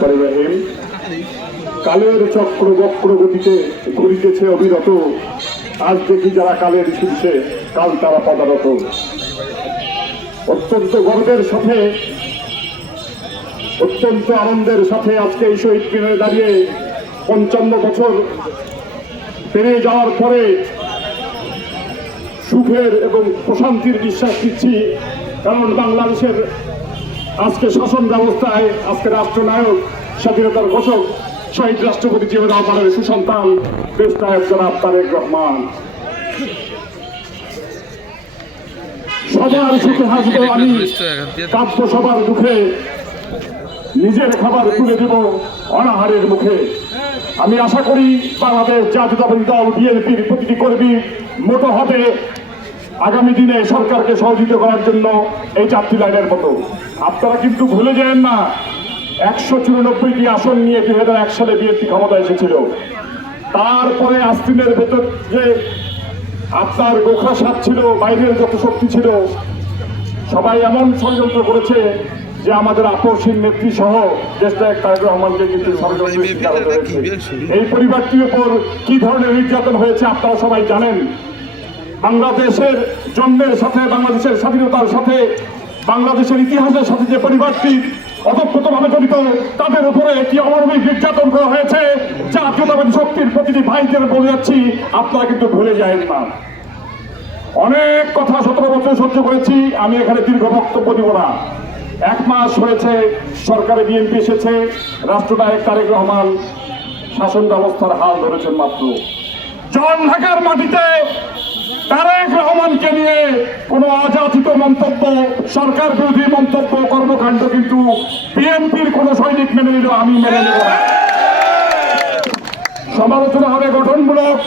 রহমানির রহিম। কালের চক্র বক্র গতিতে ঘুরিতেছে অবিরত, আজ দেখি যারা কালের শীর্ষে কাল তারা পদারত। অত্যন্ত গর্বের সাথে, অত্যন্ত আনন্দের সাথে আজকে এই শহীদ মিনারে দাঁড়িয়ে 55 বছর পেরিয়ে যাওয়ার পরে সুখের এবং প্রশান্তির বিশ্বাস দিচ্ছি। কারণ বাংলাদেশের আজকে শাসন ব্যবস্থায় আজকে রাষ্ট্রনায়ক, স্বাধীনতার ঘোষক শহীদ রাষ্ট্রপতি জিয়াউর রহমানের সুসন্তান দেশ নায়ক জনাব তারেক রহমান। সবার সুখে হাসবো আমি, কাঁদবো সবার দুঃখে, নিজের খাবার তুলে দেব অনাহারের মুখে। আমি আশা করি বাংলাদেশ জাতীয়তাবাদী দল বিএনপির প্রতিটি কর্মী মোটো হবে আগামী দিনে সরকারকে সহযোগিতা করার জন্য এই চারটি লাইনের মতো। আপনারা কিন্তু ভুলে যাবেন না, 194টি আসন নিয়ে 2001 সালে বিএনপি ক্ষমতা এসেছিল। তারপরে আস্তিনের ভেতর যে আপনার গোখা সাপ ছিল, বাইরের যত শক্তি ছিল, সবাই এমন ষড়যন্ত্র করেছে যে আমাদের আপসহীন নেত্রী সহ দেশনায়ক তারেক রহমানকে কিন্তু এই পরিবারটির উপর কি ধরনের নির্যাতন হয়েছে আপনারা সবাই জানেন। বাংলাদেশের জন্মের সাথে, বাংলাদেশের স্বাধীনতার সাথে, বাংলাদেশের ইতিহাসের সাথে যে পরিবারটি অতপ্রতভাবে জড়িত, তাদের উপরে কি অমানবিক নির্যাতন করা হয়েছে, জাতীয়তাবাদী শক্তির প্রতিটি ভাইদের বলে যাচ্ছি, আপনারা কিন্তু ভুলে যাবেন না। অনেক কথা 17 বছর সহ্য করেছি, আমি এখানে দীর্ঘ বক্তব্য দিব না। 1 মাস হয়েছে সরকারে বিএনপি এসেছে, রাষ্ট্রনায়ক তারেক রহমান শাসন ব্যবস্থার হাল ধরেছেন মাত্র। জন ঢাকার মাটিতে তারেক রহমানকে নিয়ে কোন অযাচিত মন্তব্য, সরকার বিরোধী মন্তব্য, কর্মকাণ্ড কিন্তু বিএনপির কোন সৈনিক মেনে নিল, আমি মেনে নেব না। সমালোচনা হবে গঠনমূলক,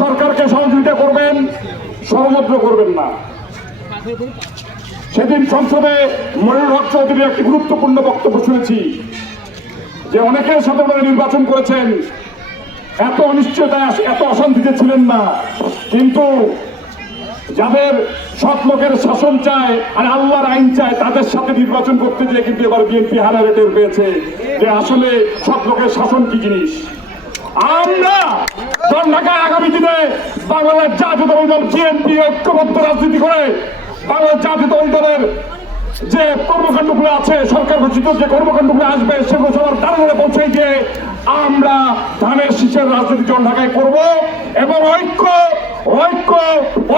সরকারকে সহযোগিতা করবেন, ষড়যন্ত্র করবেন না। সেদিন সংসদে মনিরুল হক চৌধুরীর একটি গুরুত্বপূর্ণ বক্তব্য শুনেছি যে অনেকের সাথে ওনারা নির্বাচন করেছেন, এত অনিশ্চয়তায়, এত অশান্তিতে ছিলেন না, কিন্তু যাদের সৎ লোকের শাসন চায় আর আল্লাহর আইন চায় তাদের সাথে নির্বাচন করতে গিয়ে কিন্তু এবার বিএনপি হারারে টের পেয়েছে যে আসলে সৎ লোকের শাসন কি জিনিস। আমরা ঢাকায় আগামী দিনে বাংলাদেশ জাতীয়তাবাদী দল বিএনপি ঐক্যবদ্ধ রাজনীতি করে বাংলাদেশ জাতীয়তাবাদী দলের যে কর্মকাণ্ডগুলো আছে, সরকার ঘোষিত যে কর্মকাণ্ডগুলো আসবে, সেগুলো সবার দ্বারে পৌঁছে দিয়ে আমরা ধানের শীষের রাজনীতি ঢাকায় করব। এবং ঐক্য ঐক্য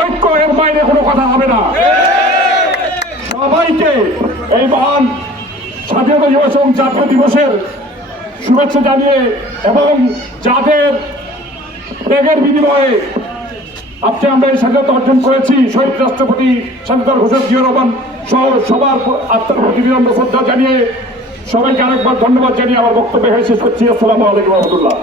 ঐক্য এর বাইরে কোনো কথা হবে না। সবাইকে এই মহান স্বাধীনতা দিবস এবং জাতীয় দিবসের শুভেচ্ছা জানিয়ে, এবং যাদের ত্যাগের বিনিময়ে আজকে আমরা এই স্বাধীনতা অর্জন করেছি, শহীদ রাষ্ট্রপতি স্বাধীনতার ঘোষক জিয়াউর রহমান সহ সবার আত্মার প্রতি বিনম্র শ্রদ্ধা জানিয়ে সবাইকে আরেকবার ধন্যবাদ জানিয়ে আমার বক্তব্য শেষ করছি। আসসালামু আলাইকুম রহমতুল্লাহ।